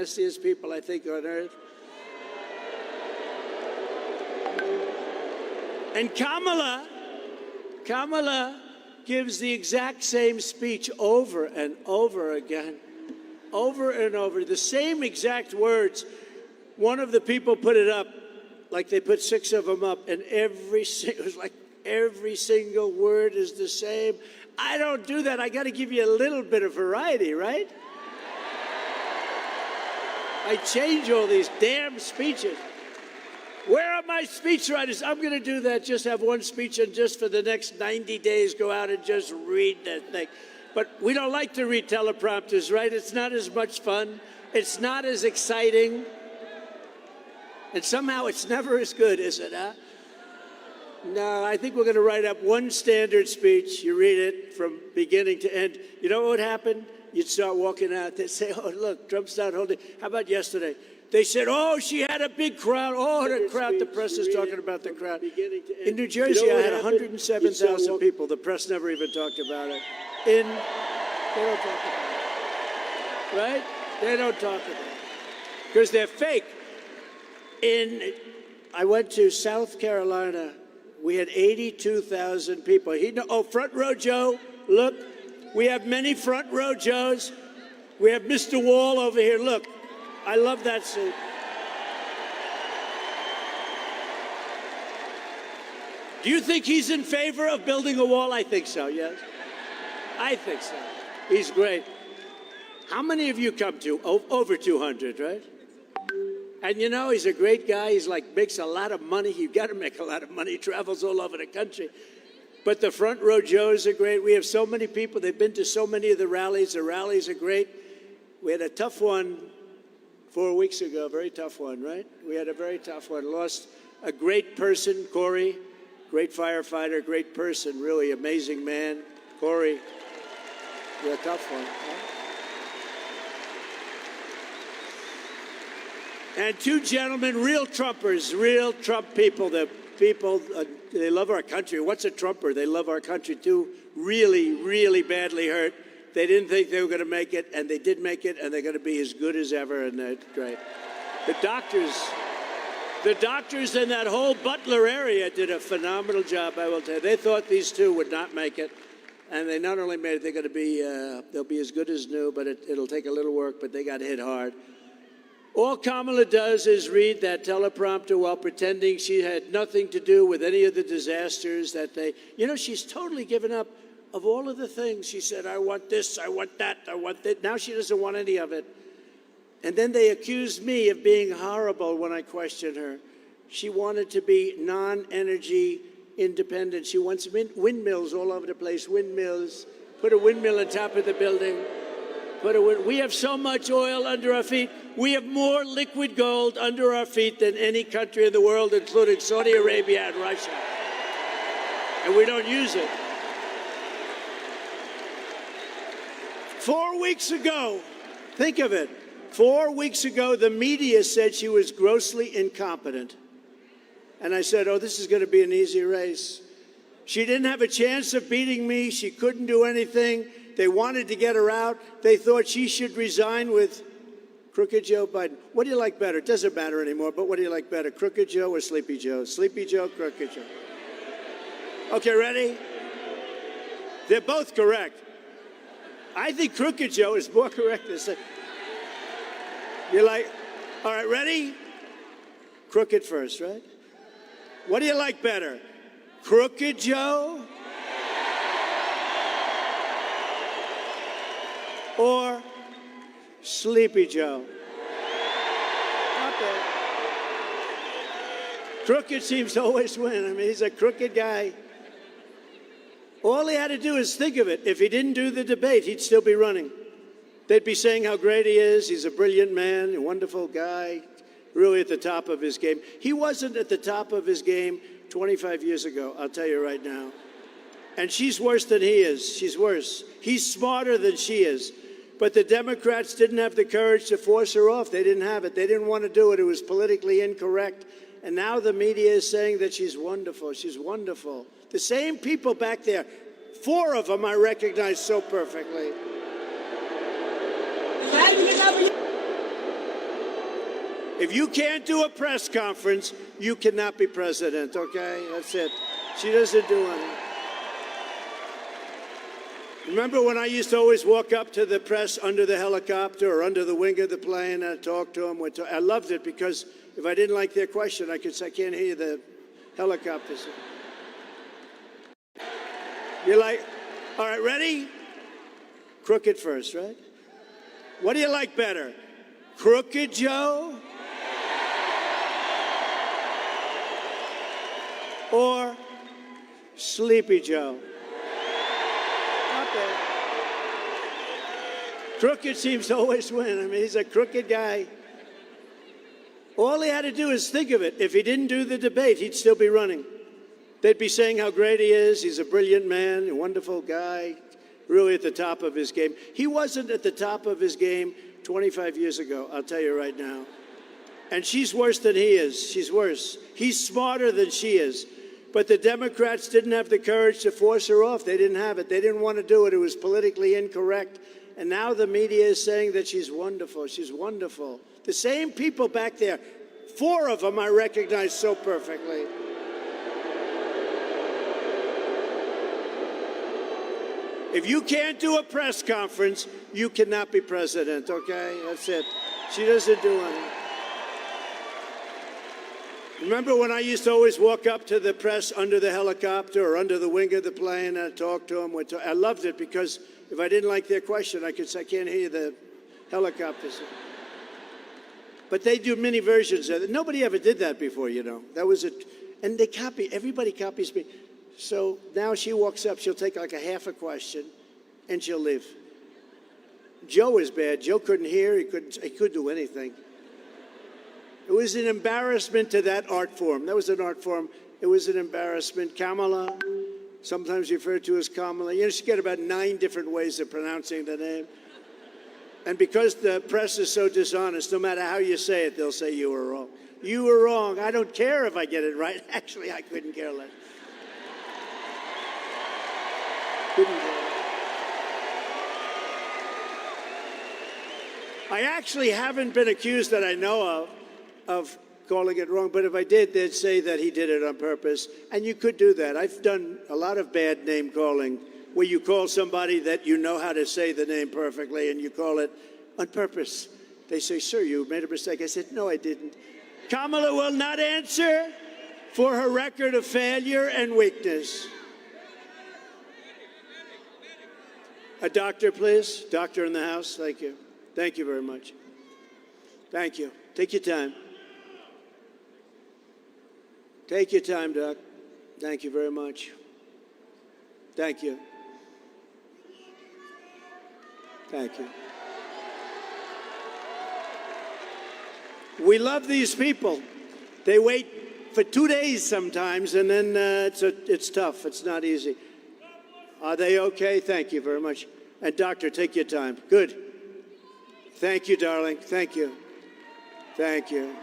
nastiest people, I think, on earth. And Kamala gives the exact same speech over and over again, over and over, the same exact words. One of the people put it up, like they put 6 of them up, and it was like every single word is the same. I don't do that. I got to give you a little bit of variety, right? I change all these damn speeches. Where are my speechwriters? I'm going to do that, just have one speech and just for the next 90 days go out and just read that thing. But we don't like to read teleprompters, right? It's not as much fun. It's not as exciting. And somehow it's never as good, is it, huh? No, I think we're going to write up one standard speech. You read it from beginning to end. You know what would happen? You'd start walking out. They'd say, oh, look, Trump's not holding. How about yesterday? They said, oh, she had a big crowd. Oh, the crowd. The press is talking about the crowd. In New Jersey, I had 107,000 people. The press never even talked about it. They don't talk about it. Right? They don't talk about it. Because they're fake. I went to South Carolina. We had 82,000 people. Front row Joe, look. We have many front row Joes. We have Mr. Wall over here. Look, I love that suit. Do you think he's in favor of building a wall? I think so, yes. I think so. He's great. How many of you come to? Over 200, right? And you know, he's a great guy. He's makes a lot of money. You've got to make a lot of money. He travels all over the country. But the front row Joes are great. We have so many people. They've been to so many of the rallies. The rallies are great. We had a tough one 4 weeks ago, a very tough one, right? We had a very tough one. Lost a great person, Corey, great firefighter, great person, really amazing man. Corey, yeah, tough one. Right? And 2 gentlemen, real Trumpers, real Trump people. The people, they love our country. What's a Trumper? They love our country too. Really, really badly hurt. They didn't think they were going to make it, and they did make it, and they're going to be as good as ever, and they're great. The doctors in that whole Butler area did a phenomenal job, I will tell you. They thought these 2 would not make it, and they not only made it, they're going to be, they'll be as good as new, but it'll take a little work, but they got hit hard. All Kamala does is read that teleprompter while pretending she had nothing to do with any of the disasters that she's totally given up of all of the things. She said, I want this, I want that, I want that. Now she doesn't want any of it. And then they accused me of being horrible when I questioned her. She wanted to be non-energy independent. She wants windmills all over the place, windmills. Put a windmill on top of the building. We have so much oil under our feet. We have more liquid gold under our feet than any country in the world, including Saudi Arabia and Russia. And we don't use it. 4 weeks ago, think of it. 4 weeks ago, the media said she was grossly incompetent. And I said, oh, this is going to be an easy race. She didn't have a chance of beating me. She couldn't do anything. They wanted to get her out. They thought she should resign with Crooked Joe Biden. What do you like better? It doesn't matter anymore, but what do you like better, Crooked Joe or Sleepy Joe? Sleepy Joe, Crooked Joe. Okay, ready? They're both correct. I think Crooked Joe is more correct than Sleepy. You're like, all right, ready? Crooked first, right? What do you like better, Crooked Joe or Sleepy Joe? Not bad. Crooked seems to always win. I mean, he's a crooked guy. All he had to do is think of it. If he didn't do the debate, he'd still be running. They'd be saying how great he is. He's a brilliant man, a wonderful guy, really at the top of his game. He wasn't at the top of his game 25 years ago, I'll tell you right now. And she's worse than he is. She's worse. He's smarter than she is. But the Democrats didn't have the courage to force her off. They didn't have it. They didn't want to do it. It was politically incorrect. And now the media is saying that she's wonderful. She's wonderful. The same people back there, 4 of them I recognize so perfectly. If you can't do a press conference, you cannot be president, okay? That's it. She doesn't do anything. Remember when I used to always walk up to the press under the helicopter or under the wing of the plane and talk to them? I loved it because if I didn't like their question, I could say, I can't hear the helicopters. You're like, all right, ready? Crooked first, right? What do you like better? Crooked Joe? Or Sleepy Joe? Not bad. Crooked seems to always win. I mean, he's a crooked guy. All he had to do is think of it. If he didn't do the debate, he'd still be running. They'd be saying how great he is. He's a brilliant man, a wonderful guy, really at the top of his game. He wasn't at the top of his game 25 years ago, I'll tell you right now. And she's worse than he is. She's worse. He's smarter than she is. But the Democrats didn't have the courage to force her off. They didn't have it. They didn't want to do it. It was politically incorrect. And now the media is saying that she's wonderful. She's wonderful. The same people back there, 4 of them I recognize so perfectly. If you can't do a press conference, you cannot be president, okay? That's it. She doesn't do anything. Remember when I used to always walk up to the press under the helicopter or under the wing of the plane and talk to them? I loved it because if I didn't like their question, I could say, I can't hear the helicopters. But they do mini versions of it. Nobody ever did that before, you know. That was it. And they copy, everybody copies me. So now she walks up, she'll take like a half a question, and she'll leave. Joe is bad. Joe couldn't hear, he couldn't do anything. It was an embarrassment to that art form. That was an art form. It was an embarrassment. Kamala, sometimes referred to as Kamala. You know, she got about 9 different ways of pronouncing the name. And because the press is so dishonest, no matter how you say it, they'll say you were wrong. You were wrong. I don't care if I get it right. Actually, I couldn't care less. Couldn't care less. I actually haven't been accused that I know of calling it wrong, but if I did, they'd say that he did it on purpose. And you could do that. I've done a lot of bad name calling where you call somebody that you know how to say the name perfectly and you call it on purpose. They say, sir, you made a mistake. I said, no, I didn't. Kamala will not answer for her record of failure and weakness. A doctor, please. Doctor in the house. Thank you. Thank you very much. Thank you. Take your time. Take your time, Doc. Thank you very much. Thank you. Thank you. We love these people. They wait for 2 days sometimes, and then it's tough. It's not easy. Are they okay? Thank you very much. And doctor, take your time. Good. Thank you, darling. Thank you. Thank you.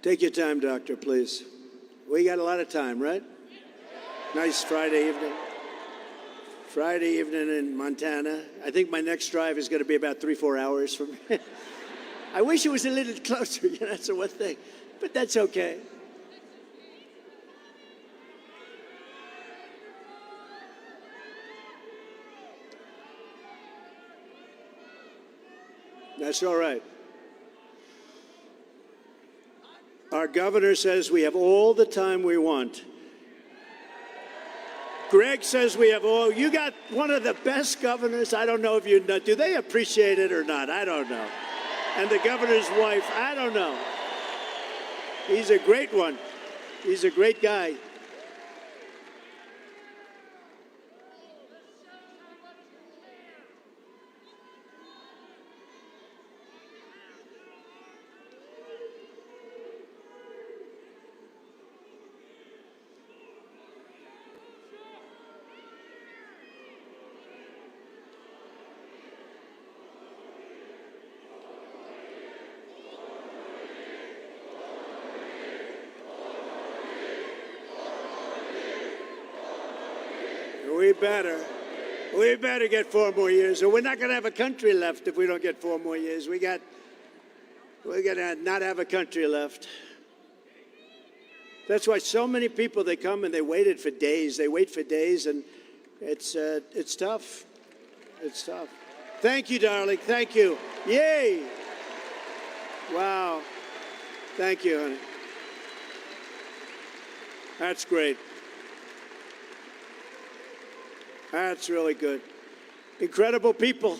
Take your time, doctor, please. We got a lot of time, right? Nice Friday evening. Friday evening in Montana. I think my next drive is going to be about 3-4 hours from here. I wish it was a little closer, you know, that's the one thing. But that's okay. That's all right. Our governor says we have all the time we want. Greg says we have all. You got one of the best governors. I don't know if you know. Do they appreciate it or not? I don't know. And the governor's wife, I don't know. He's a great one. He's a great guy. We better. We better get 4 more years, or we're not going to have a country left if we don't get 4 more years. We're going to not have a country left. That's why so many people, they come and they waited for days. They wait for days, and it's tough. It's tough. Thank you, darling. Thank you. Yay. Wow. Thank you, honey. That's great. That's really good. Incredible people.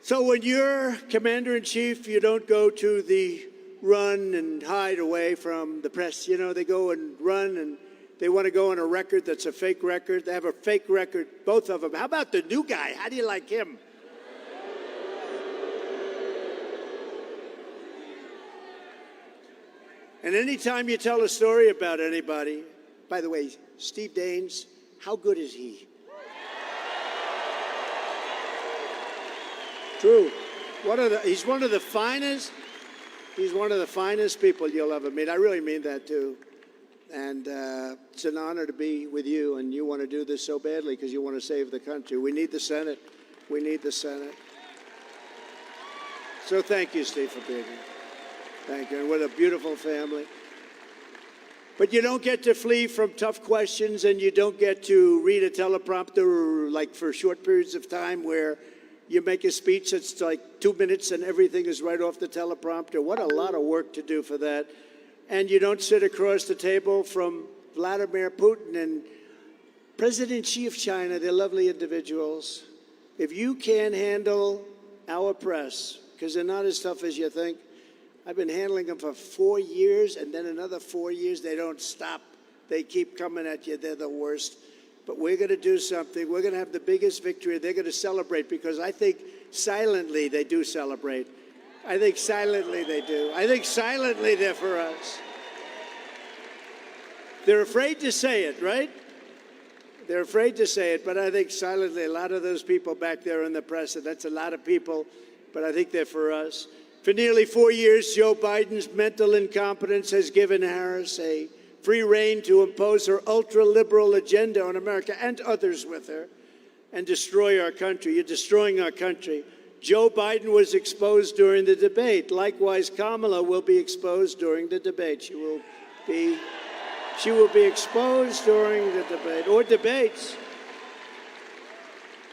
So when you're commander-in-chief, you don't go to the run and hide away from the press. You know, they go and run, and they want to go on a record that's a fake record. They have a fake record, both of them. How about the new guy? How do you like him? And anytime you tell a story about anybody, by the way, Steve Daines, how good is he? True. He's one of the finest people you'll ever meet. I really mean that, too. And it's an honor to be with you, and you want to do this so badly because you want to save the country. We need the Senate. We need the Senate. So thank you, Steve, for being here. Thank you. And what a beautiful family. But you don't get to flee from tough questions, and you don't get to read a teleprompter like for short periods of time where you make a speech that's like 2 minutes and everything is right off the teleprompter. What a lot of work to do for that. And you don't sit across the table from Vladimir Putin and President Xi of China. They're lovely individuals. If you can't handle our press, because they're not as tough as you think, I've been handling them for 4 years, and then another 4 years, they don't stop. They keep coming at you. They're the worst. But we're going to do something. We're going to have the biggest victory. They're going to celebrate, because I think silently they do celebrate. I think silently they do. I think silently they're for us. They're afraid to say it, right? They're afraid to say it, but I think silently a lot of those people back there in the press, and that's a lot of people, but I think they're for us. For nearly 4 years, Joe Biden's mental incompetence has given Harris a free rein to impose her ultra-liberal agenda on America and others with her and destroy our country. You're destroying our country. Joe Biden was exposed during the debate. Likewise, Kamala will be exposed during the debate. She will be exposed during the debate, or debates.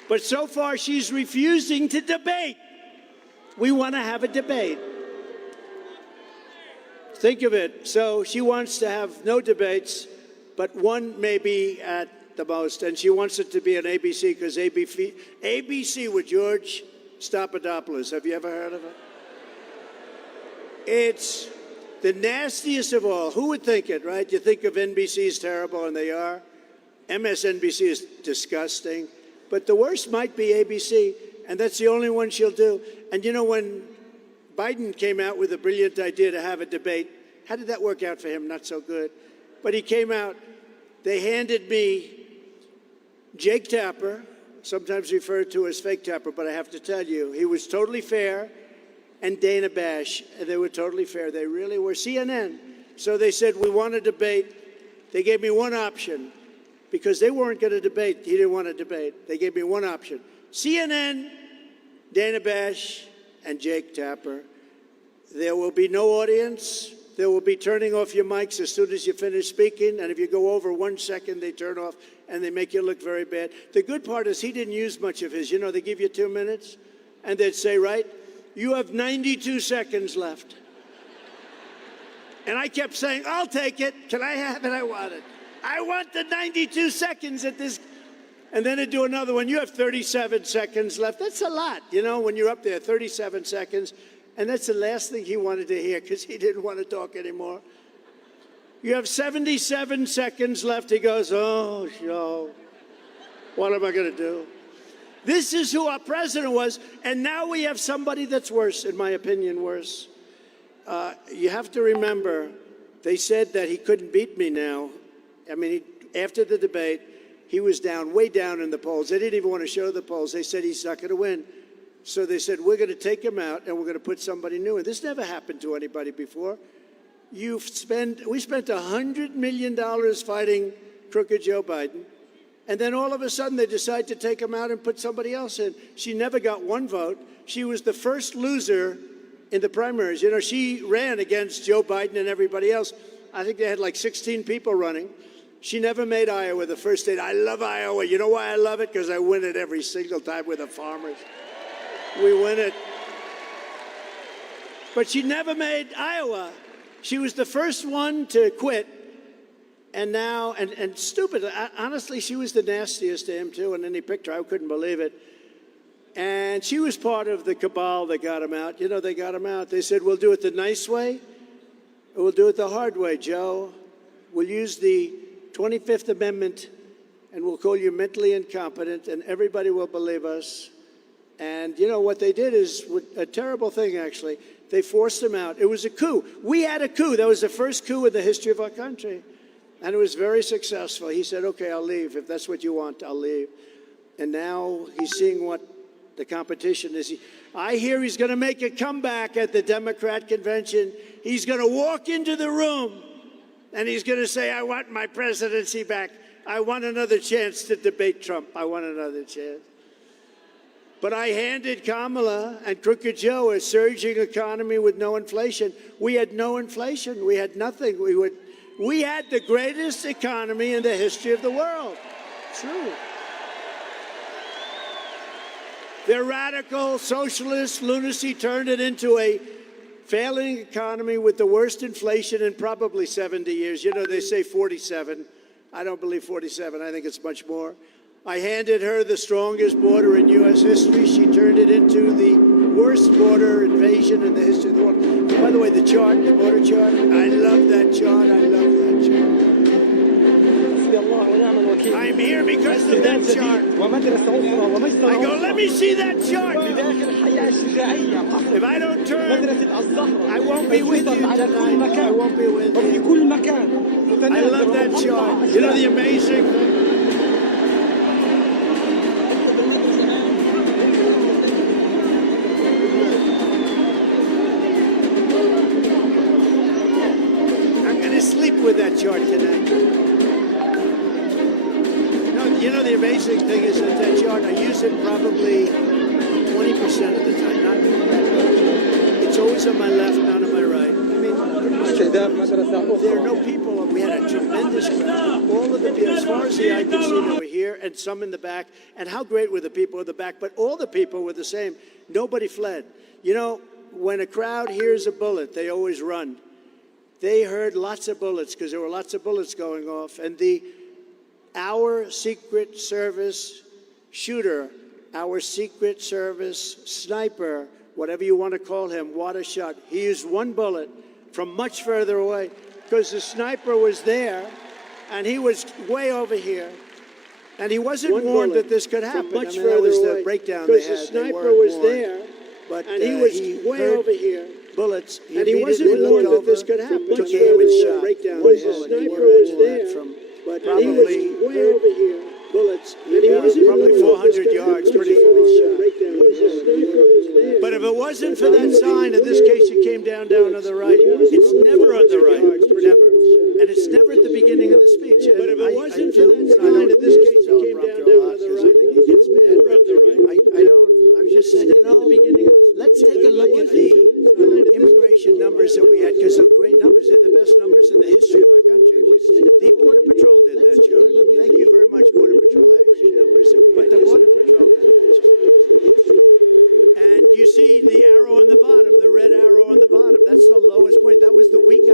But so far, she's refusing to debate. We want to have a debate. Think of it. So she wants to have no debates, but one maybe at the most. And she wants it to be on ABC, because ABC with George Stephanopoulos. Have you ever heard of it? It's the nastiest of all. Who would think it, right? You think of NBC is terrible, and they are. MSNBC is disgusting. But the worst might be ABC, and that's the only one she'll do. And you know, when Biden came out with a brilliant idea to have a debate, how did that work out for him? Not so good. But he came out, they handed me Jake Tapper, sometimes referred to as Fake Tapper, but I have to tell you, he was totally fair, and Dana Bash, and they were totally fair. They really were. CNN. So they said, we want to debate. They gave me one option, because they weren't going to debate. He didn't want to debate. They gave me one option. CNN, Dana Bash, and Jake Tapper. There will be no audience. There will be turning off your mics as soon as you finish speaking, and if you go over 1 second, they turn off, and they make you look very bad. The good part is he didn't use much of his. You know, they give you 2 minutes, and they'd say, right, you have 92 seconds left. And I kept saying, I'll take it. Can I have it? I want it. I want the 92 seconds at this. And then they'd do another one. You have 37 seconds left. That's a lot, you know, when you're up there, 37 seconds. And that's the last thing he wanted to hear, because he didn't want to talk anymore. You have 77 seconds left. He goes, oh, Joe, what am I going to do? This is who our president was. And now we have somebody that's worse, in my opinion, worse. You have to remember, they said that he couldn't beat me now. I mean, after the debate, he was down, way down in the polls. They didn't even want to show the polls. They said he's not going to win. So they said, we're going to take him out, and we're going to put somebody new in. This never happened to anybody before. We spent $100 million fighting crooked Joe Biden, And then all of a sudden they decide to take him out and put somebody else in. She never got one vote. She was the first loser in the primaries. You know, she ran against Joe Biden and everybody else. I think they had like 16 people running. She never made Iowa the first state. I love Iowa. You know why I love it? Because I win it every single time with the farmers. We win it. But she never made Iowa. She was the first one to quit. And now, and stupid, honestly, she was the nastiest to him, too, and then he picked her. I couldn't believe it. And she was part of the cabal that got him out. You know, they got him out. They said, we'll do it the nice way, or we'll do it the hard way, Joe. We'll use the 25th Amendment, and we'll call you mentally incompetent, and everybody will believe us. And, you know, what they did is a terrible thing, actually. They forced him out. It was a coup. We had a coup. That was the first coup in the history of our country. And it was very successful. He said, okay, I'll leave. If that's what you want, I'll leave. And now he's seeing what the competition is. I hear he's going to make a comeback at the Democrat convention. He's going to walk into the room and he's going to say, I want my presidency back. I want another chance to debate Trump. I want another chance. But I handed Kamala and Crooked Joe a surging economy with no inflation. We had no inflation. We had nothing. We had the greatest economy in the history of the world. True. Their radical socialist lunacy turned it into a failing economy with the worst inflation in probably 70 years. You know, they say 47. I don't believe 47. I think it's much more. I handed her the strongest border in U.S. history. She turned it into the worst border invasion in the history of the world. By the way, the chart, the border chart, I love that chart. I love that chart. I'm here because of that chart. I go, let me see that chart. If I don't turn, I won't be with you. I won't be with you. I love that chart. You know the amazing... I'm going to sleep with that chart tonight. You know the amazing thing is that chart, I use it probably 20% of the time. It's always on my left, not on my right. There are no people. We had a tremendous crowd. All of the people, as far as the eye could see, they were here, and some in the back. And how great were the people in the back? But all the people were the same. Nobody fled. You know, when a crowd hears a bullet, they always run. They heard lots of bullets because there were lots of bullets going off. And our Secret Service shooter, our Secret Service sniper, whatever you want to call him, water shot, he used one bullet from much further away because the sniper was there and he was way over here. And he wasn't warned that this could happen. Much further that was the breakdown they had. Because the sniper was there, and he was way over here. Bullets. And he wasn't warned that this could happen. Took aim and shot. Because the sniper was there, and he was way over here. Bullets. And he wasn't probably 400 yards. Pretty far. But if it wasn't for that sign, in this case, it came down to the right. It's never on the right. Never. And it's never at the beginning of the speech. But if it wasn't for that sign, in this case, it came down to the right. It's bad. I'm just saying, you know, let's take a look at the immigration numbers that we had, because they're great numbers. They're the best numbers in the history of our country. The Border Patrol did that, John. Thank you very much, Border Patrol. I appreciate numbers. But the Border Patrol did that. And you see the arrow on the bottom, the red arrow on the bottom. That's the lowest point. That was the week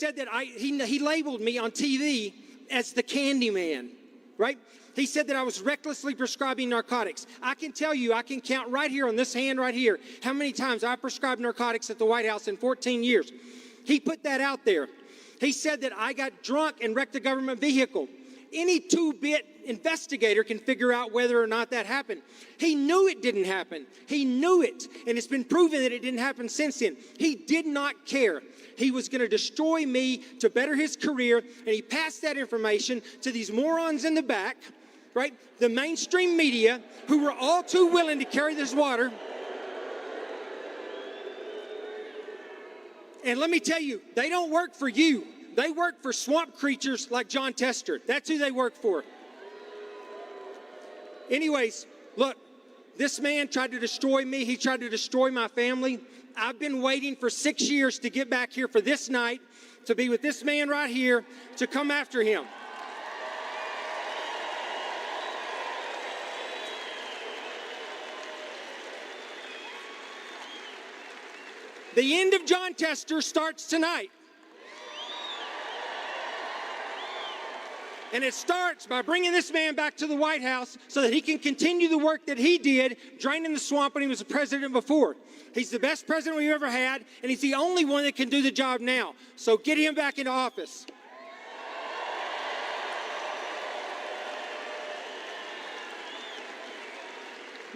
said that he labeled me on TV as the candy man, right? He said that I was recklessly prescribing narcotics. I can tell you, I can count right here on this hand right here how many times I prescribed narcotics at the White House in 14 years. He put that out there. He said that I got drunk and wrecked a government vehicle. Any two-bit investigator can figure out whether or not that happened. He knew it didn't happen. He knew it, and it's been proven that it didn't happen since then. He did not care. He was going to destroy me to better his career, and he passed that information to these morons in the back, right? The mainstream media, who were all too willing to carry this water. And let me tell you, they don't work for you. They work for swamp creatures like John Tester. That's who they work for. Anyways, look, this man tried to destroy me. He tried to destroy my family. I've been waiting for 6 years to get back here for this night, to be with this man right here, to come after him. The end of John Tester starts tonight. And it starts by bringing this man back to the White House so that he can continue the work that he did draining the swamp when he was the president before. He's the best president we've ever had, and he's the only one that can do the job now. So get him back into office.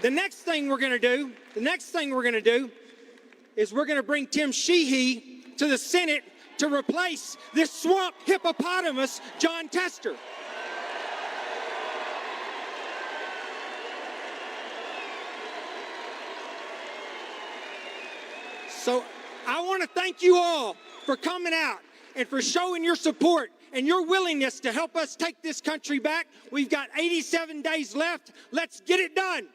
The next thing we're going to do is we're going to bring Tim Sheehy to the Senate to replace this swamp hippopotamus, John Tester. So I want to thank you all for coming out and for showing your support and your willingness to help us take this country back. We've got 87 days left. Let's get it done.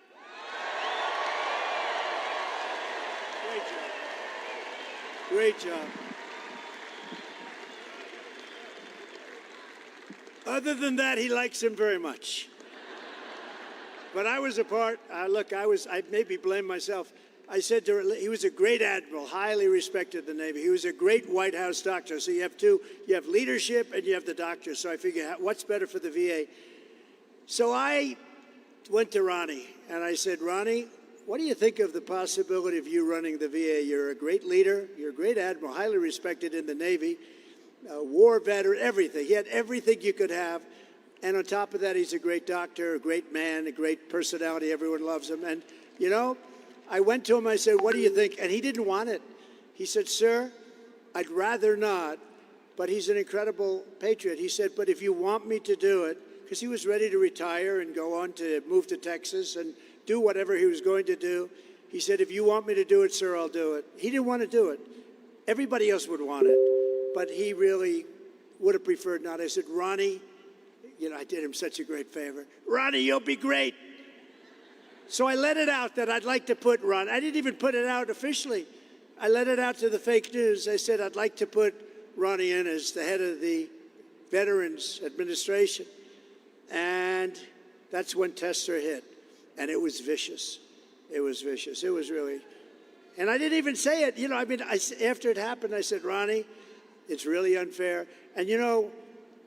Great job. Other than that, he likes him very much. But I was a part, I maybe blame myself. I said to her, he was a great admiral, highly respected in the Navy. He was a great White House doctor. So you have two, you have leadership and you have the doctor. So I figured, what's better for the VA? So I went to Ronnie and I said, Ronnie, what do you think of the possibility of you running the VA? You're a great leader, you're a great admiral, highly respected in the Navy. War veteran, everything. He had everything you could have. And on top of that, he's a great doctor, a great man, a great personality. Everyone loves him. And, you know, I went to him, I said, what do you think? And he didn't want it. He said, sir, I'd rather not, but he's an incredible patriot. He said, but if you want me to do it, because he was ready to retire and go on to move to Texas and do whatever he was going to do. He said, if you want me to do it, sir, I'll do it. He didn't want to do it. Everybody else would want it. But he really would have preferred not. I said, Ronnie, you know, I did him such a great favor. Ronnie, you'll be great. So I let it out that I'd like to put Ron. I didn't even put it out officially. I let it out to the fake news. I said, I'd like to put Ronnie in as the head of the Veterans Administration. And that's when Tester hit. And it was vicious. It was vicious. It was really. And I didn't even say it. You know, I mean, after it happened, I said, Ronnie, it's really unfair. And, you know,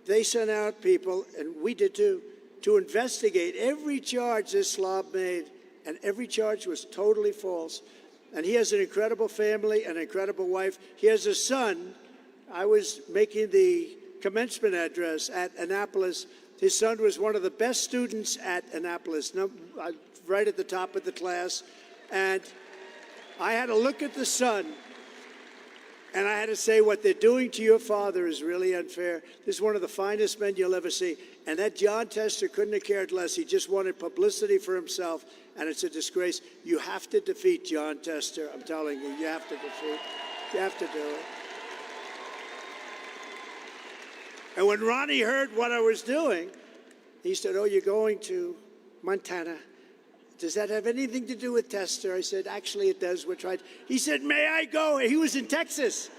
they sent out people, and we did too, to investigate every charge this slob made, and every charge was totally false. And he has an incredible family, an incredible wife. He has a son. I was making the commencement address at Annapolis. His son was one of the best students at Annapolis, right at the top of the class. And I had to look at the son, and I had to say, what they're doing to your father is really unfair. This is one of the finest men you'll ever see. And that John Tester couldn't have cared less. He just wanted publicity for himself, and it's a disgrace. You have to defeat John Tester. I'm telling you, you have to defeat. You have to do it. And when Ronnie heard what I was doing, he said, oh, you're going to Montana. Does that have anything to do with Tester? I said, actually, it does. We're trying. He said, may I go? He was in Texas.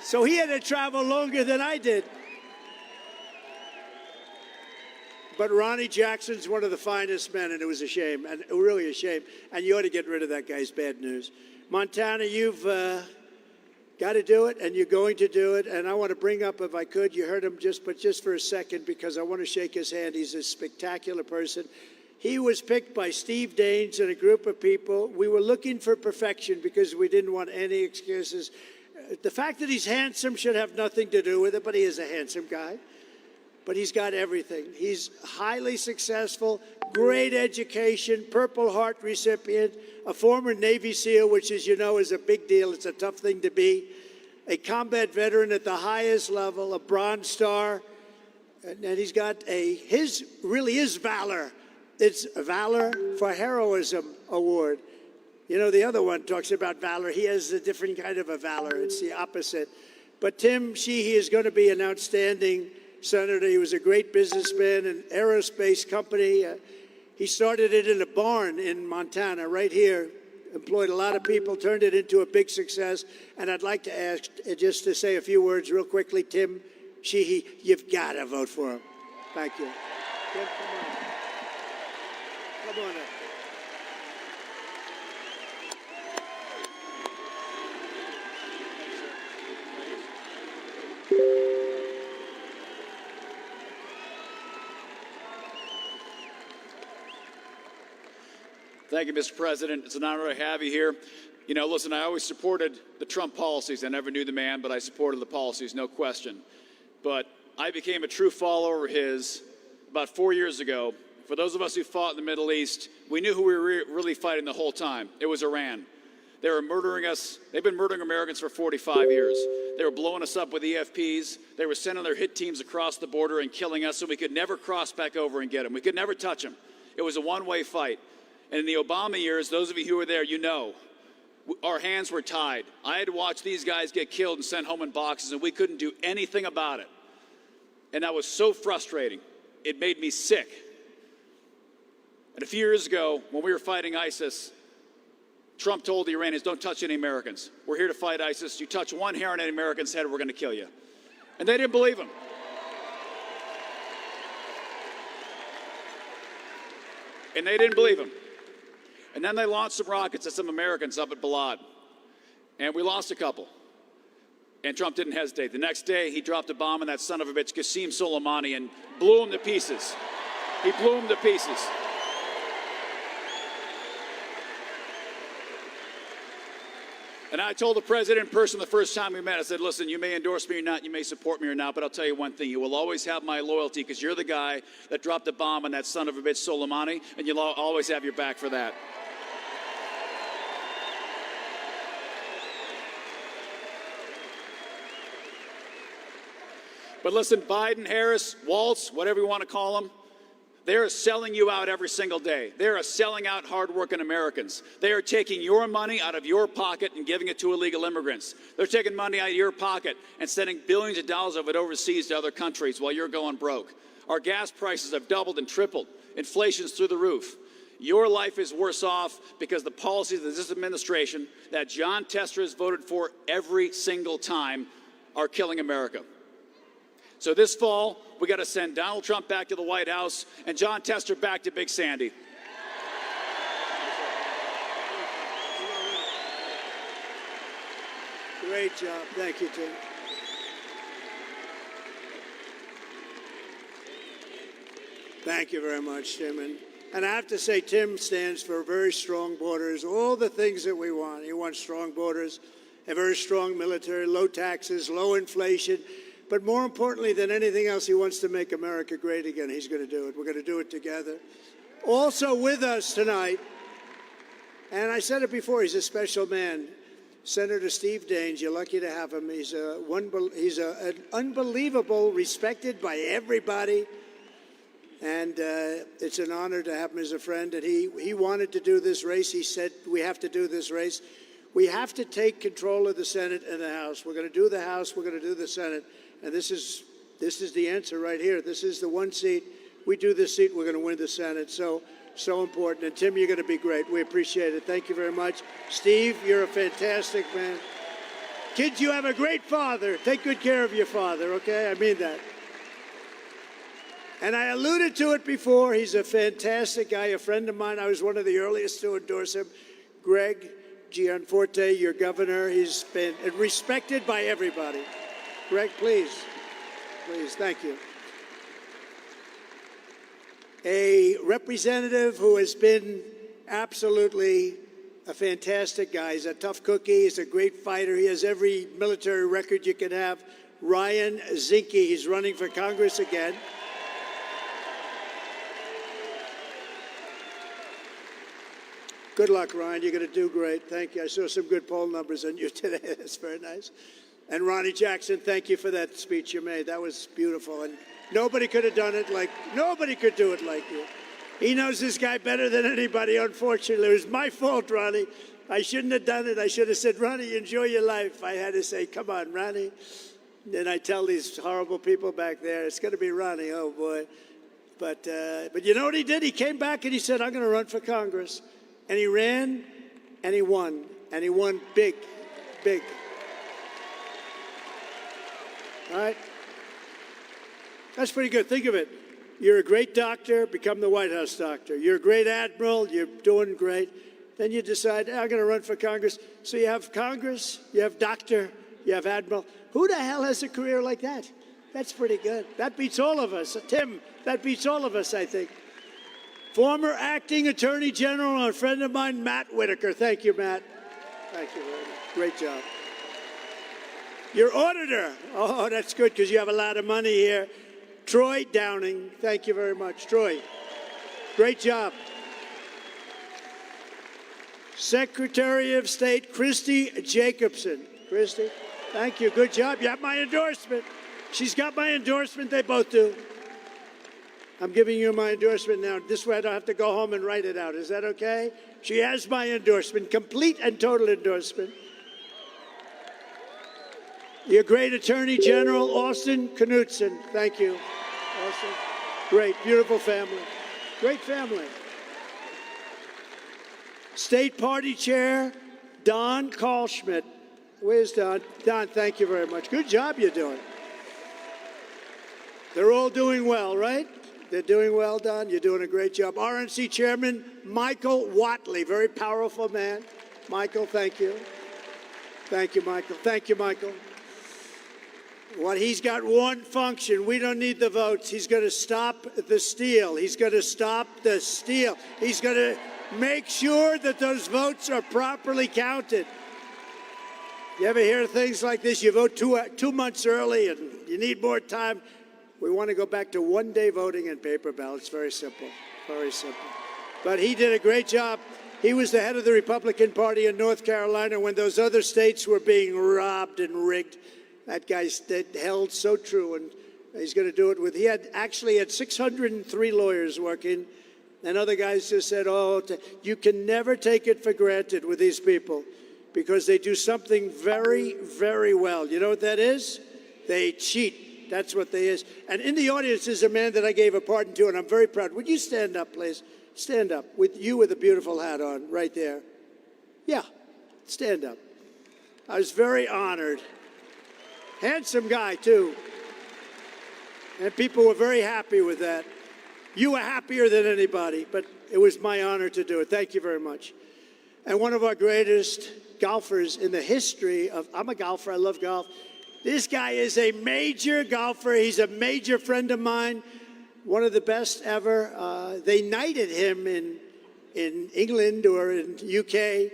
So he had to travel longer than I did. But Ronnie Jackson's one of the finest men, and it was a shame, and really a shame. And you ought to get rid of that guy's bad news. Montana, you've Got to do it, and you're going to do it. And I want to bring up, if I could, you heard him just for a second, because I want to shake his hand. He's a spectacular person. He was picked by Steve Daines and a group of people. We were looking for perfection because we didn't want any excuses. The fact that he's handsome should have nothing to do with it, but he is a handsome guy. But he's got everything. He's highly successful, great education, Purple Heart recipient, a former Navy SEAL, which, as you know, is a big deal. It's a tough thing to be. A combat veteran at the highest level, a Bronze Star. And he's got his valor. It's Valor for Heroism Award. You know, the other one talks about valor. He has a different kind of a valor. It's the opposite. But Tim Sheehy is going to be an outstanding senator. He was a great businessman, an aerospace company. He started it in a barn in Montana, right here. Employed a lot of people, turned it into a big success. And I'd like to ask, just to say a few words real quickly, Tim Sheehy, you've got to vote for him. Thank you. Tim, come on. Come on up. Thank you, Mr. President. It's an honor to have you here. You know, listen, I always supported the Trump policies. I never knew the man, but I supported the policies, no question. But I became a true follower of his about 4 years ago. For those of us who fought in the Middle East, we knew who we were really fighting the whole time. It was Iran. They were murdering us. They've been murdering Americans for 45 years. They were blowing us up with EFPs. They were sending their hit teams across the border and killing us so we could never cross back over and get them. We could never touch them. It was a one-way fight. And in the Obama years, those of you who were there, you know, our hands were tied. I had to watch these guys get killed and sent home in boxes, and we couldn't do anything about it. And that was so frustrating. It made me sick. And a few years ago, when we were fighting ISIS, Trump told the Iranians, don't touch any Americans. We're here to fight ISIS. You touch one hair on any American's head, we're going to kill you. And they didn't believe him. And they didn't believe him. And then they launched some rockets at some Americans up at Balad. And we lost a couple. And Trump didn't hesitate. The next day, he dropped a bomb on that son of a bitch, Qasem Soleimani, and blew him to pieces. He blew him to pieces. And I told the president in person the first time we met, I said, listen, you may endorse me or not, you may support me or not, but I'll tell you one thing, you will always have my loyalty because you're the guy that dropped the bomb on that son of a bitch Soleimani, and you'll always have your back for that. But listen, Biden, Harris, Waltz, whatever you want to call them, they're selling you out every single day. They're selling out hardworking Americans. They are taking your money out of your pocket and giving it to illegal immigrants. They're taking money out of your pocket and sending billions of dollars of it overseas to other countries while you're going broke. Our gas prices have doubled and tripled. Inflation's through the roof. Your life is worse off because the policies of this administration that John Tester has voted for every single time are killing America. So this fall, we got to send Donald Trump back to the White House and John Tester back to Big Sandy. Great job. Thank you, Tim. Thank you very much, Tim. And I have to say, Tim stands for very strong borders, all the things that we want. He wants strong borders, a very strong military, low taxes, low inflation. But more importantly than anything else, he wants to make America great again. He's going to do it. We're going to do it together. Also with us tonight, and I said it before, he's a special man, Senator Steve Daines. You're lucky to have him. He's an unbelievable, respected by everybody. And it's an honor to have him as a friend. And he wanted to do this race. He said, we have to do this race. We have to take control of the Senate and the House. We're going to do the House. We're going to do the Senate. And this is the answer right here. This is the one seat. We do this seat, we're going to win the Senate. So important. And Tim, you're going to be great. We appreciate it. Thank you very much. Steve, you're a fantastic man. Kids, you have a great father. Take good care of your father, okay? I mean that. And I alluded to it before. He's a fantastic guy, a friend of mine. I was one of the earliest to endorse him. Greg Gianforte, your governor. He's been respected by everybody. Greg, please. Please, thank you. A representative who has been absolutely a fantastic guy. He's a tough cookie. He's a great fighter. He has every military record you can have. Ryan Zinke, he's running for Congress again. Good luck, Ryan. You're going to do great. Thank you. I saw some good poll numbers on you today. That's very nice. And Ronnie Jackson, thank you for that speech you made. That was beautiful. And nobody could have done it nobody could do it like you. He knows this guy better than anybody, unfortunately. It was my fault, Ronnie. I shouldn't have done it. I should have said, Ronnie, enjoy your life. I had to say, come on, Ronnie. Then I tell these horrible people back there, it's going to be Ronnie, oh boy. But you know what he did? He came back and he said, I'm going to run for Congress. And he ran and he won. And he won big, big. All right? That's pretty good. Think of it. You're a great doctor, become the White House doctor. You're a great admiral, you're doing great. Then you decide, I'm going to run for Congress. So you have Congress, you have doctor, you have admiral. Who the hell has a career like that? That's pretty good. That beats all of us. Tim, that beats all of us, I think. Former acting attorney general and a friend of mine, Matt Whitaker. Thank you, Matt. Thank you very much. Great job. Your auditor. Oh, that's good because you have a lot of money here. Troy Downing. Thank you very much. Troy, great job. Secretary of State, Christy Jacobson. Christy, thank you. Good job. You have my endorsement. She's got my endorsement. They both do. I'm giving you my endorsement now. This way I don't have to go home and write it out. Is that okay? She has my endorsement, complete and total endorsement. Your great Attorney General, Austin Knudsen. Thank you, Austin. Great, beautiful family. Great family. State Party Chair, Don Kalschmidt. Where's Don? Don, thank you very much. Good job you're doing. They're all doing well, right? They're doing well, Don. You're doing a great job. RNC Chairman Michael Watley, very powerful man. Michael, thank you. Thank you, Michael. Thank you, Michael. What he's got one function. We don't need the votes. He's going to stop the steal. He's going to stop the steal. He's going to make sure that those votes are properly counted. You ever hear things like this? You vote two months early and you need more time. We want to go back to one-day voting and paper ballots. Very simple. Very simple. But he did a great job. He was the head of the Republican Party in North Carolina when those other states were being robbed and rigged. That guy held so true, and he's going to do it with. He had 603 lawyers working, and other guys just said, "Oh, you can never take it for granted with these people, because they do something very, very well. You know what that is? They cheat. That's what they is." And in the audience is a man that I gave a pardon to, and I'm very proud. Would you stand up, please? Stand up with you with a beautiful hat on, right there. Yeah, stand up. I was very honored. Handsome guy, too. And people were very happy with that. You were happier than anybody, but it was my honor to do it. Thank you very much. And one of our greatest golfers in the history of, I'm a golfer, I love golf. This guy is a major golfer. He's a major friend of mine, one of the best ever. They knighted him in England or in UK,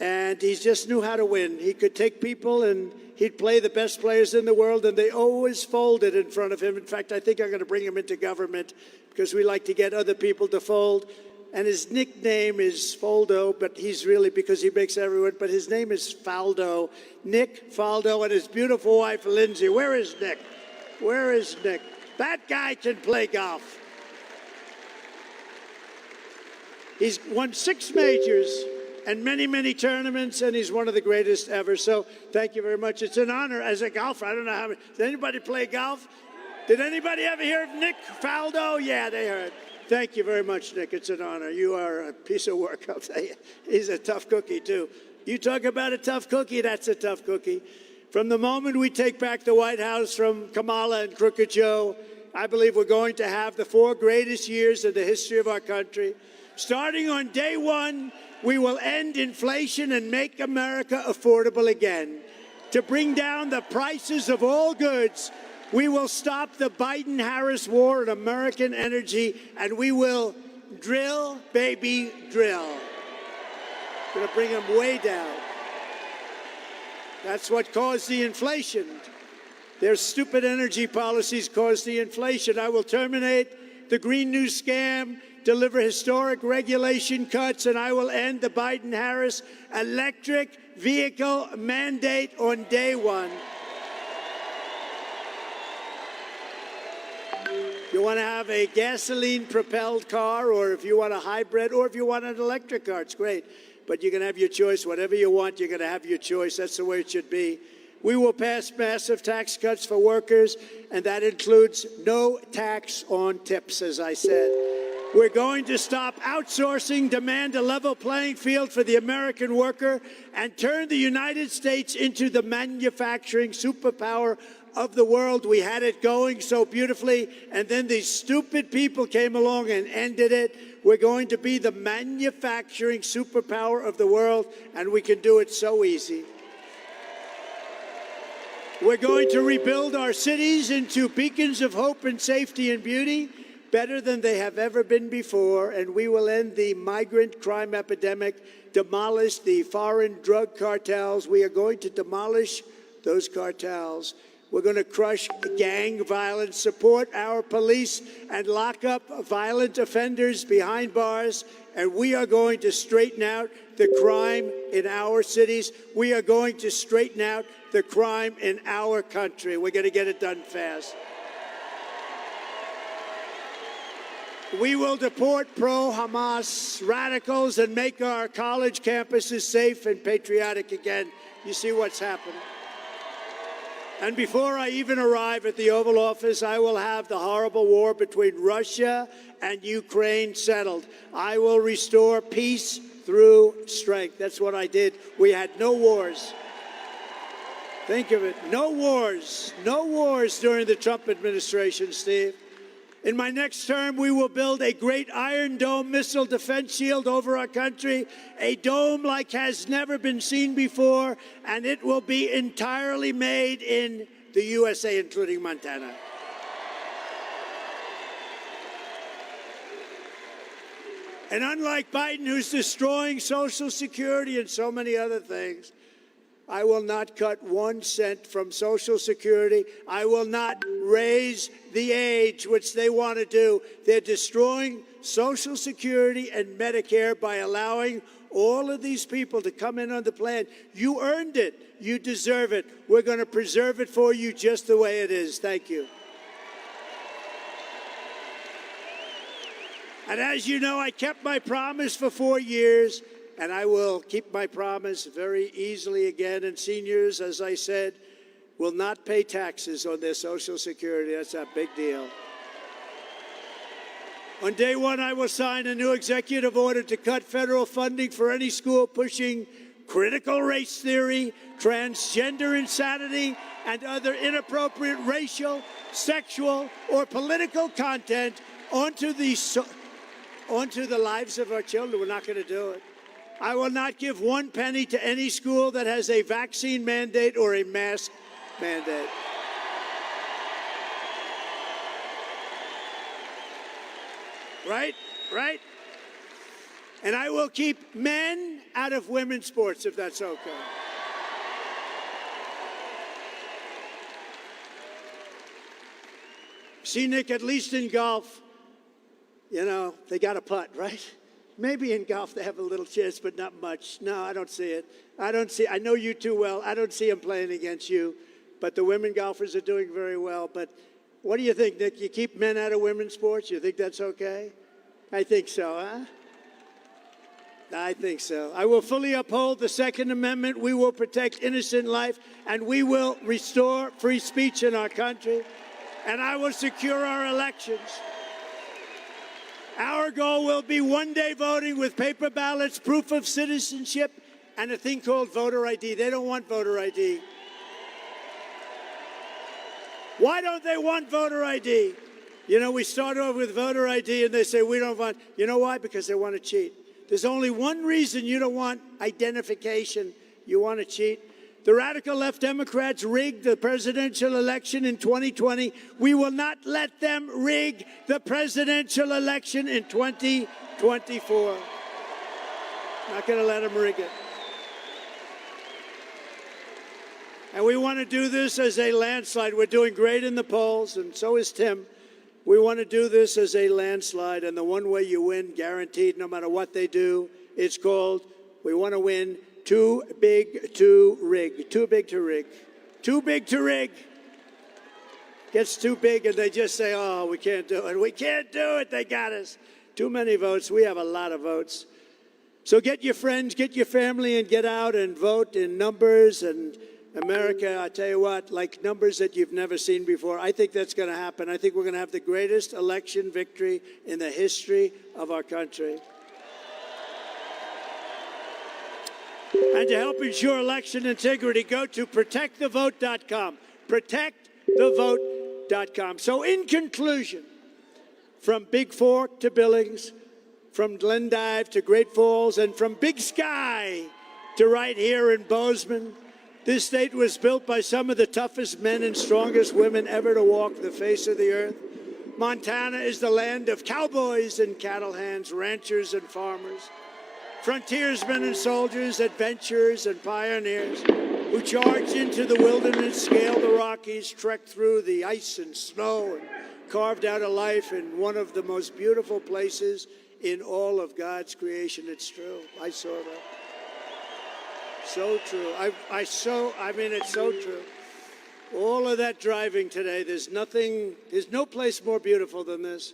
and he just knew how to win. He could take people and he'd play the best players in the world, and they always folded in front of him. In fact, I think I'm going to bring him into government because we like to get other people to fold. And his nickname is Faldo, but he's really, because he makes everyone, but his name is Faldo. Nick Faldo and his beautiful wife, Lindsay. Where is Nick? Where is Nick? That guy can play golf. He's won 6 majors and many, many tournaments, and he's one of the greatest ever. So thank you very much. It's an honor as a golfer. I don't know how many. Did anybody play golf? Did anybody ever hear of Nick Faldo? Yeah, they heard. Thank you very much, Nick. It's an honor. You are a piece of work, I'll tell you. He's a tough cookie, too. You talk about a tough cookie, that's a tough cookie. From the moment we take back the White House from Kamala and Crooked Joe, I believe we're going to have the 4 greatest years in the history of our country. Starting on day 1, We will end inflation and make America affordable again. To bring down the prices of all goods, we will stop the Biden-Harris war on American energy, and we will drill, baby, drill. We're going to bring them way down. That's what caused the inflation. Their stupid energy policies caused the inflation. I will terminate the Green New Scam, deliver historic regulation cuts, and I will end the Biden-Harris electric vehicle mandate on day one. You want to have a gasoline-propelled car, or if you want a hybrid, or if you want an electric car, it's great. But you can have your choice. Whatever you want, you're going to have your choice. That's the way it should be. We will pass massive tax cuts for workers, and that includes no tax on tips, as I said. We're going to stop outsourcing, demand a level playing field for the American worker, and turn the United States into the manufacturing superpower of the world. We had it going so beautifully, and then these stupid people came along and ended it. We're going to be the manufacturing superpower of the world, and we can do it so easy. We're going to rebuild our cities into beacons of hope and safety and beauty, better than they have ever been before, and we will end the migrant crime epidemic, demolish the foreign drug cartels. We are going to demolish those cartels. We're going to crush gang violence, support our police, and lock up violent offenders behind bars. And we are going to straighten out the crime in our cities. We are going to straighten out the crime in our country. We're going to get it done fast. We will deport pro-Hamas radicals and make our college campuses safe and patriotic again. You see what's happening. And before I even arrive at the Oval Office, I will have the horrible war between Russia and Ukraine settled. I will restore peace through strength. That's what I did. We had no wars. Think of it. No wars. No wars during the Trump administration, Steve. In my next term, we will build a great Iron Dome missile defense shield over our country, a dome like has never been seen before, and it will be entirely made in the USA, including Montana. And unlike Biden, who's destroying Social Security and so many other things, I will not cut 1 cent from Social Security. I will not raise the age, which they want to do. They're destroying Social Security and Medicare by allowing all of these people to come in on the plan. You earned it. You deserve it. We're going to preserve it for you just the way it is. Thank you. And as you know, I kept my promise for 4 years. And I will keep my promise very easily again. And seniors, as I said, will not pay taxes on their Social Security. That's a big deal. On day one, I will sign a new executive order to cut federal funding for any school pushing critical race theory, transgender insanity, and other inappropriate racial, sexual, or political content onto the lives of our children. We're not going to do it. I will not give 1 penny to any school that has a vaccine mandate or a mask mandate. Right? Right? And I will keep men out of women's sports, if that's okay. See, Nick, at least in golf, you know, they got a putt, right? Maybe in golf they have a little chance, but not much. No, I don't see it. I know you too well. I don't see them playing against you. But the women golfers are doing very well. But what do you think, Nick? You keep men out of women's sports? You think that's okay? I think so, huh? I think so. I will fully uphold the Second Amendment. We will protect innocent life, and we will restore free speech in our country. And I will secure our elections. Our goal will be one-day voting with paper ballots, proof of citizenship, and a thing called voter ID. They don't want voter ID. Why don't they want voter ID? You know, we start off with voter ID, and they say we don't want. You know why? Because they want to cheat. There's only one reason you don't want identification. You want to cheat. The radical left Democrats rigged the presidential election in 2020. We will not let them rig the presidential election in 2024. Not going to let them rig it. And we want to do this as a landslide. We're doing great in the polls, and so is Tim. We want to do this as a landslide, and the one way you win, guaranteed, no matter what they do, it's called, we want to win too big to rig. Too big to rig. Too big to rig. Gets too big, and they just say, oh, we can't do it. We can't do it. They got us. Too many votes. We have a lot of votes. So get your friends, get your family, and get out and vote in numbers. And America, I tell you what, like numbers that you've never seen before. I think that's going to happen. I think we're going to have the greatest election victory in the history of our country. And to help ensure election integrity, go to protectthevote.com. Protectthevote.com. So in conclusion, from Big Fork to Billings, from Glendive to Great Falls, and from Big Sky to right here in Bozeman, this state was built by some of the toughest men and strongest women ever to walk the face of the earth. Montana is the land of cowboys and cattle hands, ranchers and farmers, frontiersmen and soldiers, adventurers and pioneers who charged into the wilderness, scaled the Rockies, trekked through the ice and snow, and carved out a life in one of the most beautiful places in all of God's creation. It's true. I saw that. So true. I mean, it's so true. All of that driving today, there's no place more beautiful than this.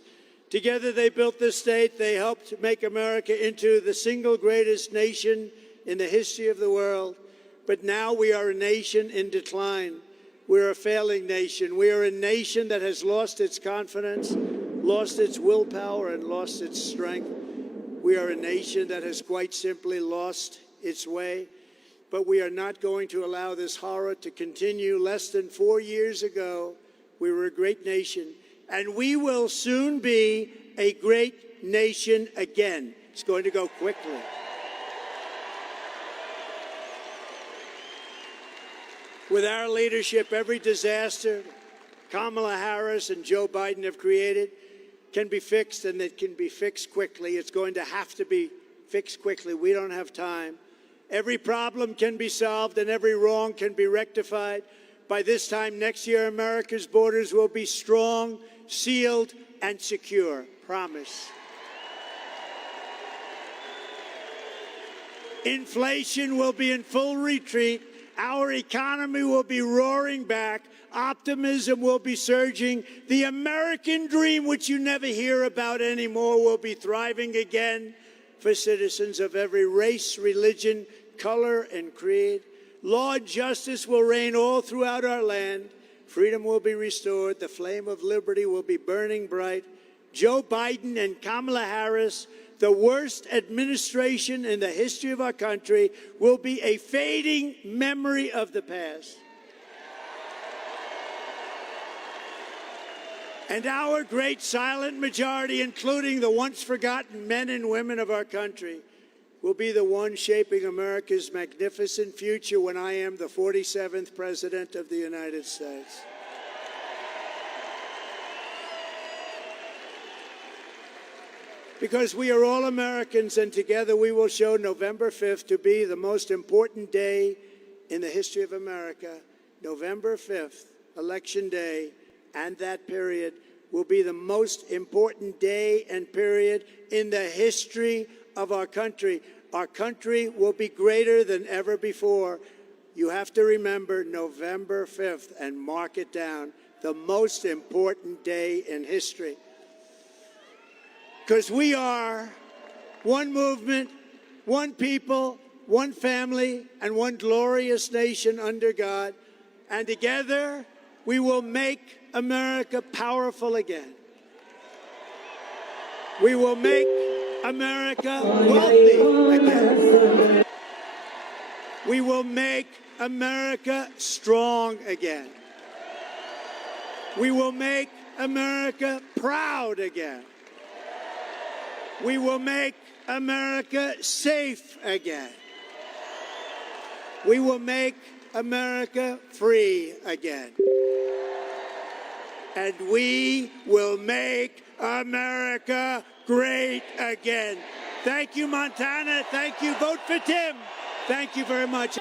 Together they built this state. They helped make America into the single greatest nation in the history of the world. But now we are a nation in decline. We're a failing nation. We are a nation that has lost its confidence, lost its willpower, and lost its strength. We are a nation that has quite simply lost its way. But we are not going to allow this horror to continue. Less than 4 years ago, we were a great nation. And we will soon be a great nation again. It's going to go quickly. With our leadership, every disaster Kamala Harris and Joe Biden have created can be fixed, and it can be fixed quickly. It's going to have to be fixed quickly. We don't have time. Every problem can be solved and every wrong can be rectified. By this time next year, America's borders will be strong, sealed, and secure. Promise. Inflation will be in full retreat. Our economy will be roaring back. Optimism will be surging. The American dream, which you never hear about anymore, will be thriving again for citizens of every race, religion, color, and creed. Law and justice will reign all throughout our land. Freedom will be restored. The flame of liberty will be burning bright. Joe Biden and Kamala Harris, the worst administration in the history of our country, will be a fading memory of the past. And our great silent majority, including the once forgotten men and women of our country, will be the one shaping America's magnificent future when I am the 47th President of the United States. Because we are all Americans, and together we will show November 5th to be the most important day in the history of America. November 5th, Election Day, and that period will be the most important day and period in the history of our country. Our country will be greater than ever before. You have to remember November 5th and mark it down, the most important day in history. Because we are one movement, one people, one family, and one glorious nation under God. And together, we will make America powerful again. We will make America wealthy again. We will make America strong again. We will make America proud again. We will make America safe again. We will make America free again. And we will make America great again. Thank you, Montana. Thank you. Vote for Tim. Thank you very much.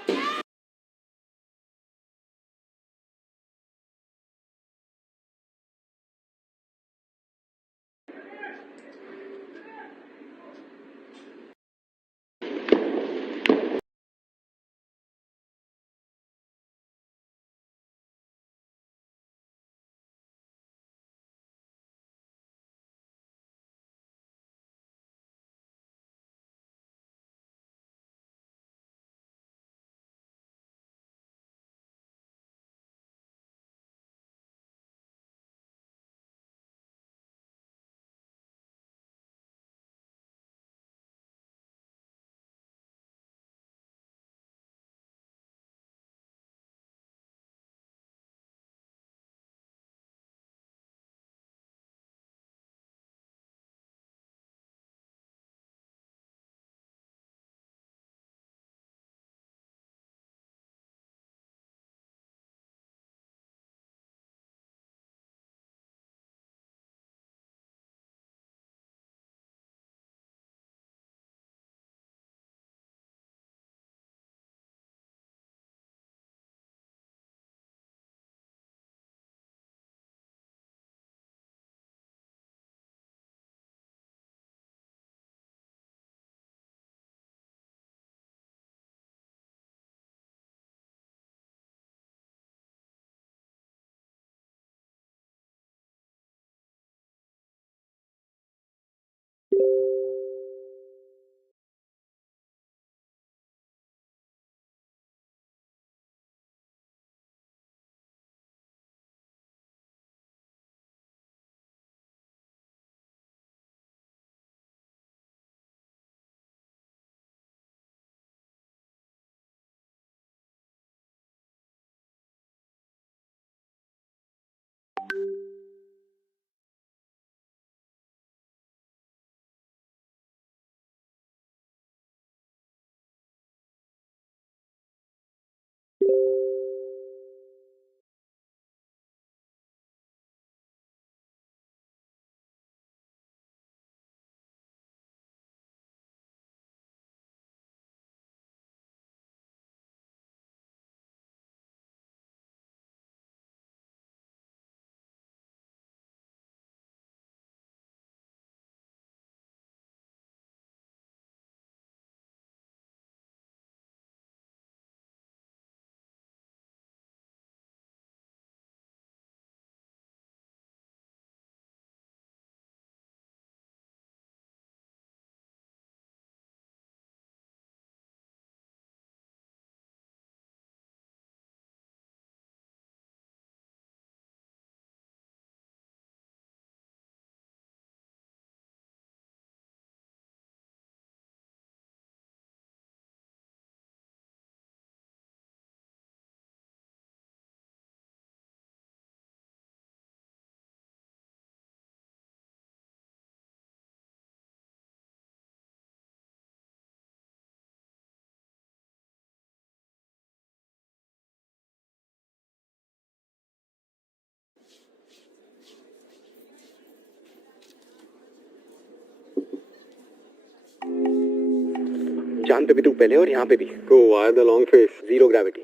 चांद पे भी तू पहले और यहाँ पे भी तो why the long face zero gravity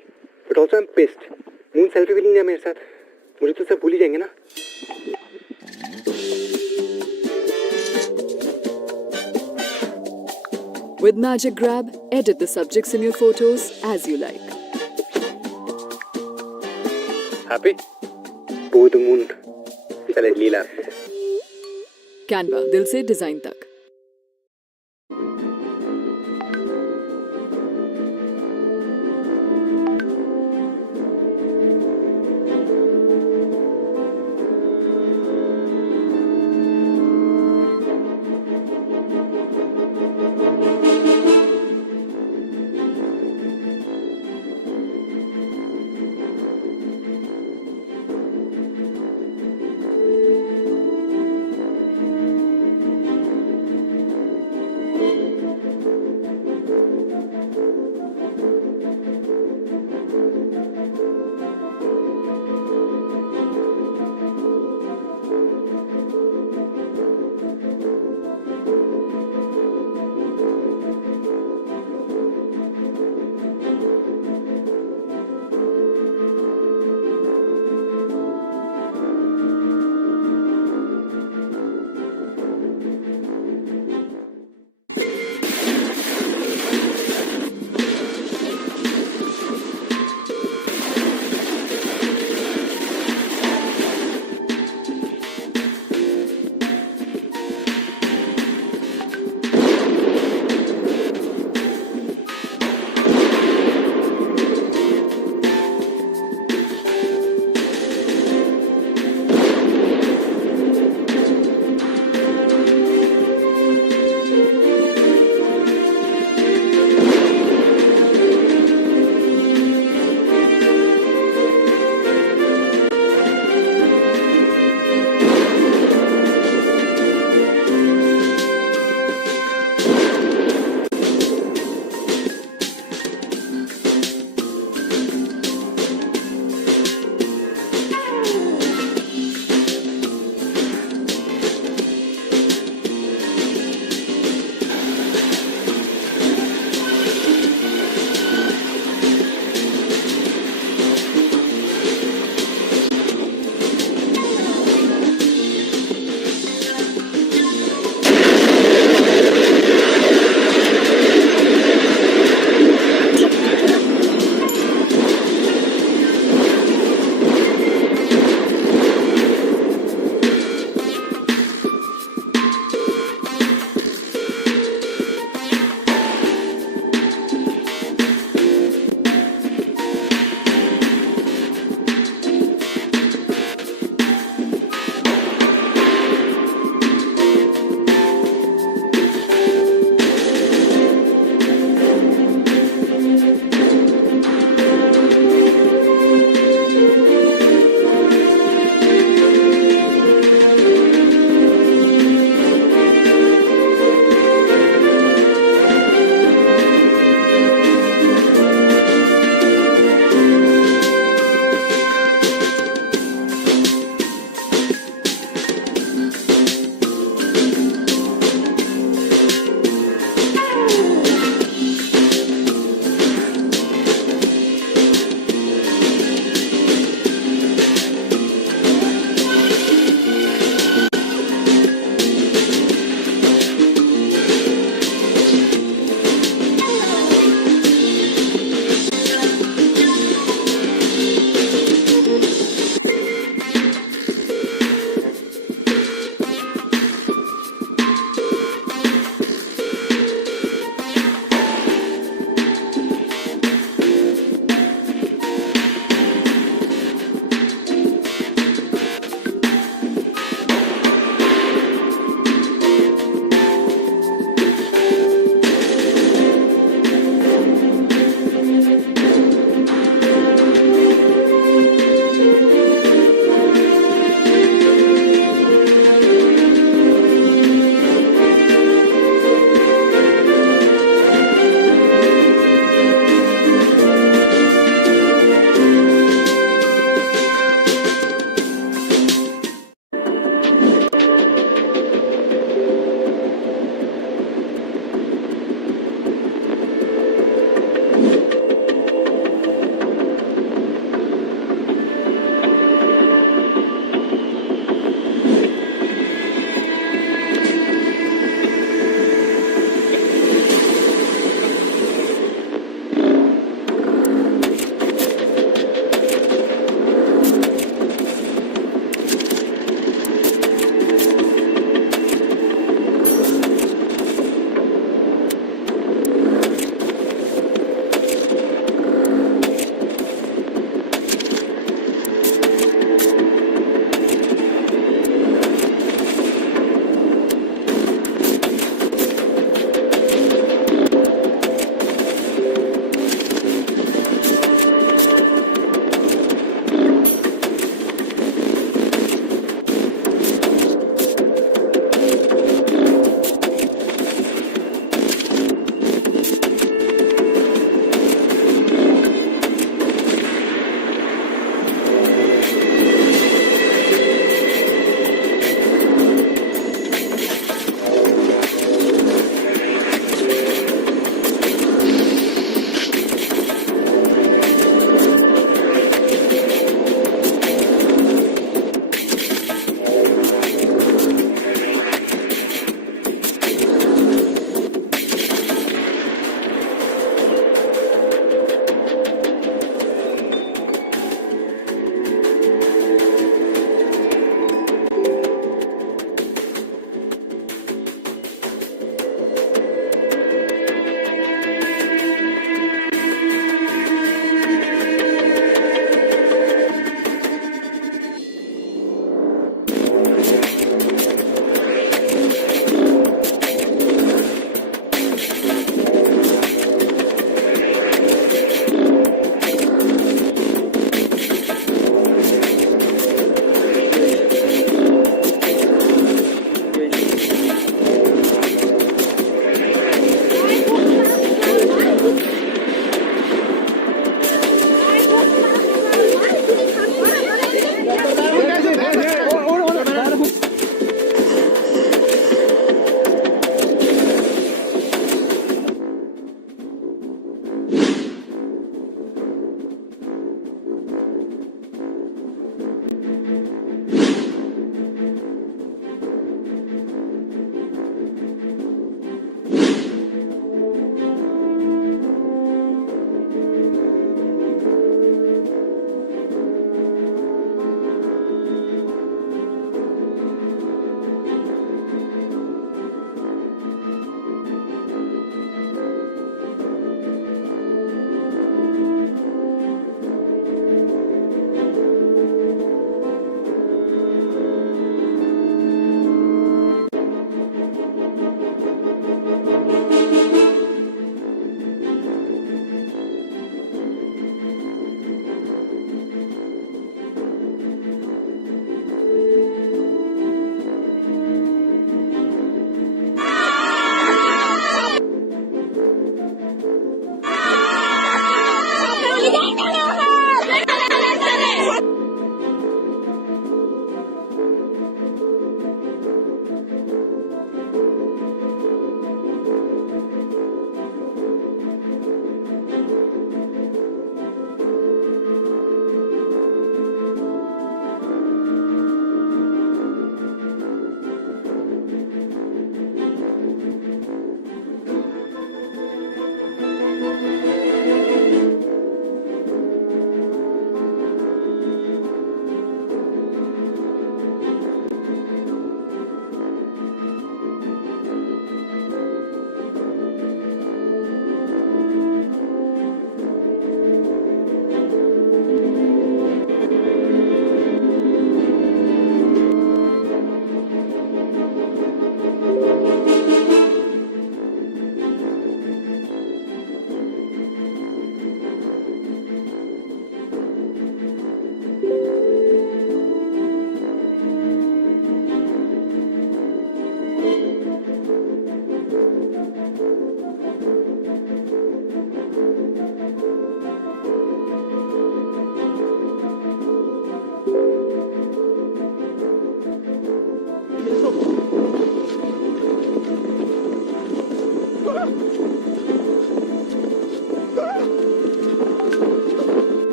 but also I am pissed moon selfie भी नहीं लिया मेरे साथ मुझे तो सब भूल ही जाएंगे ना With Magic Grab, edit the subjects in your photos as you like. Happy बूद मून चले लीला Canva, दिल से डिजाइन तक.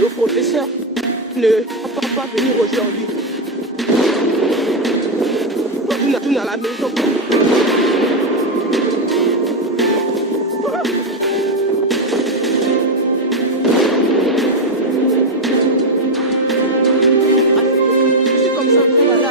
le professeur ne va pas venir aujourd'hui. On a tout à la maison. C'est comme ça que la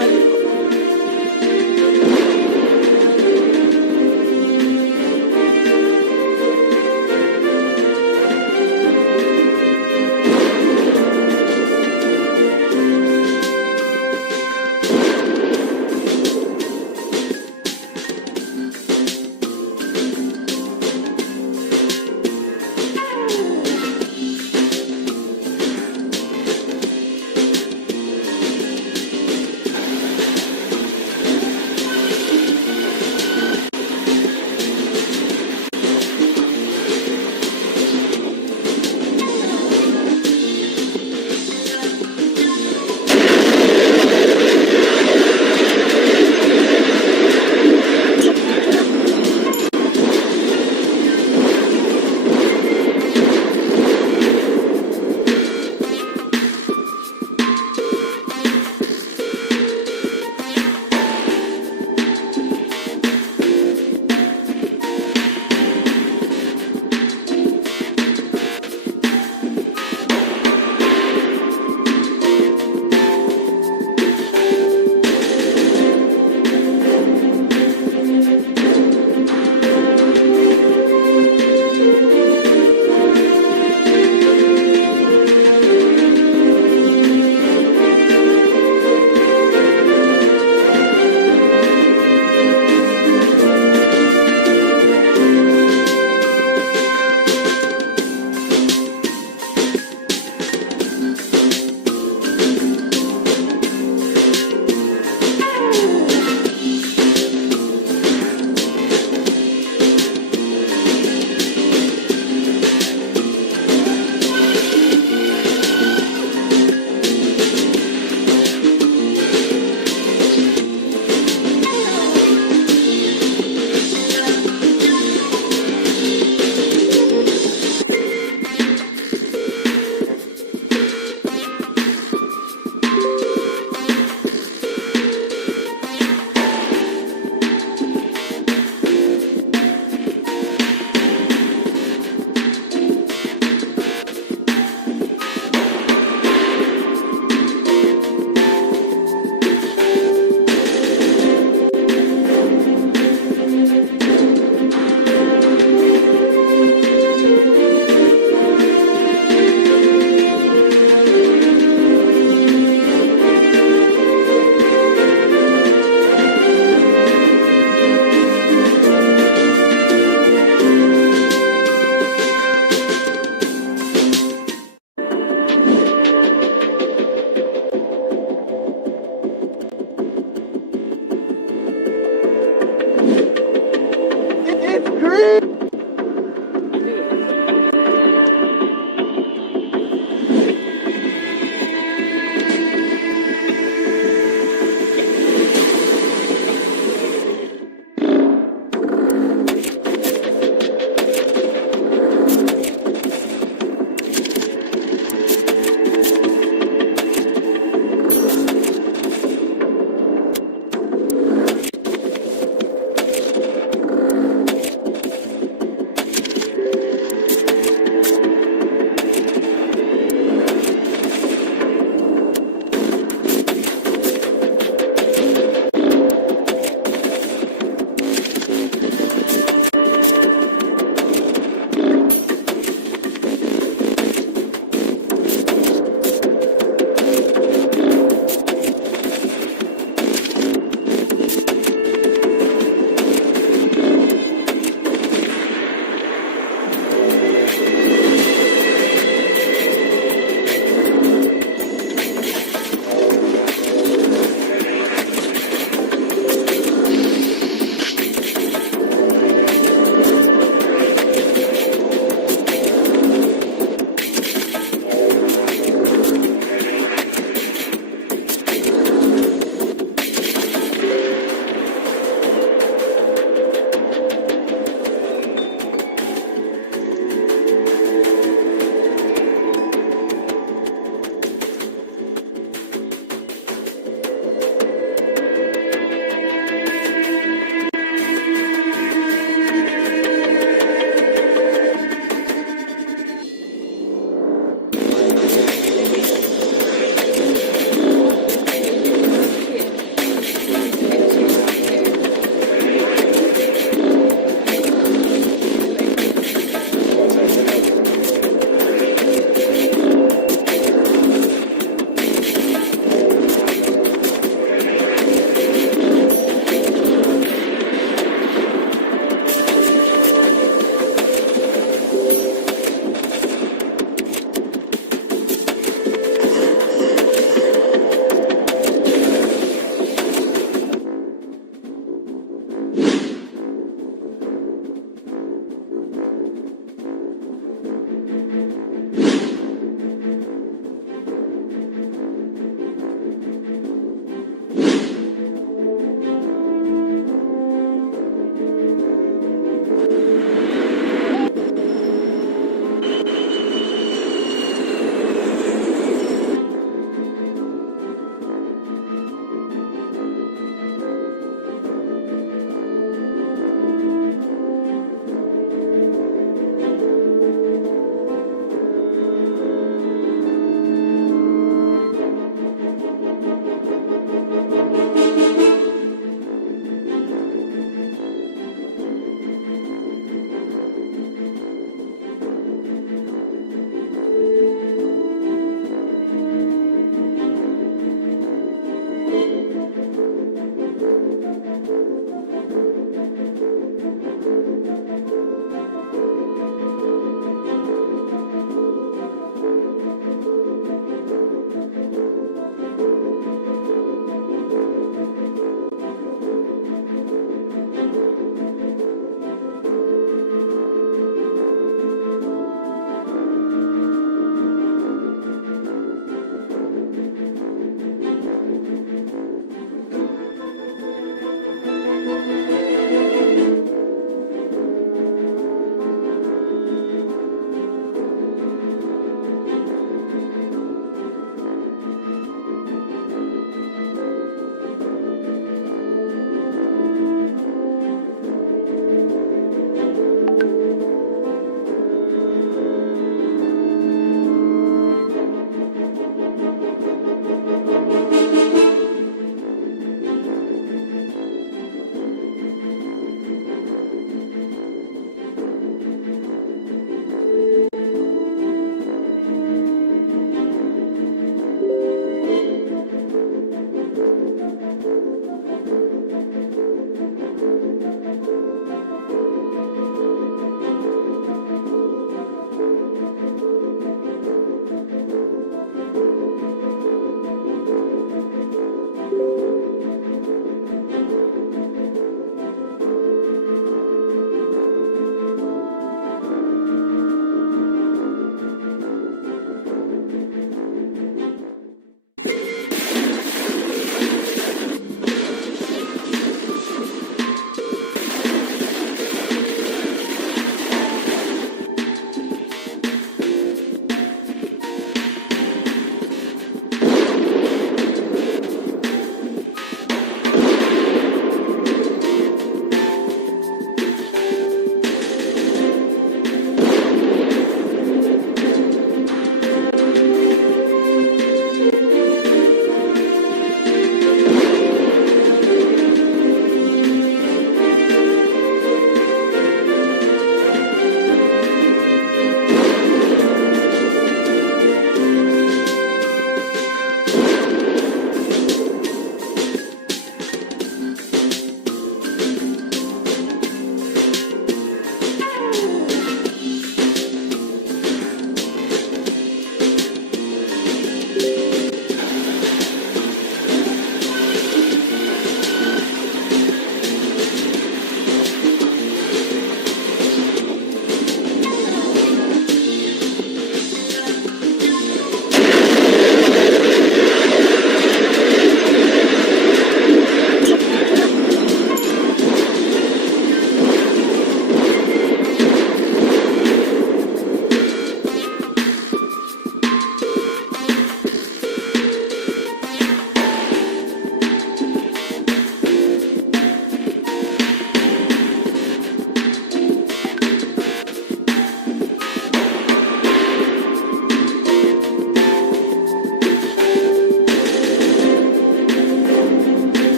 Thank you.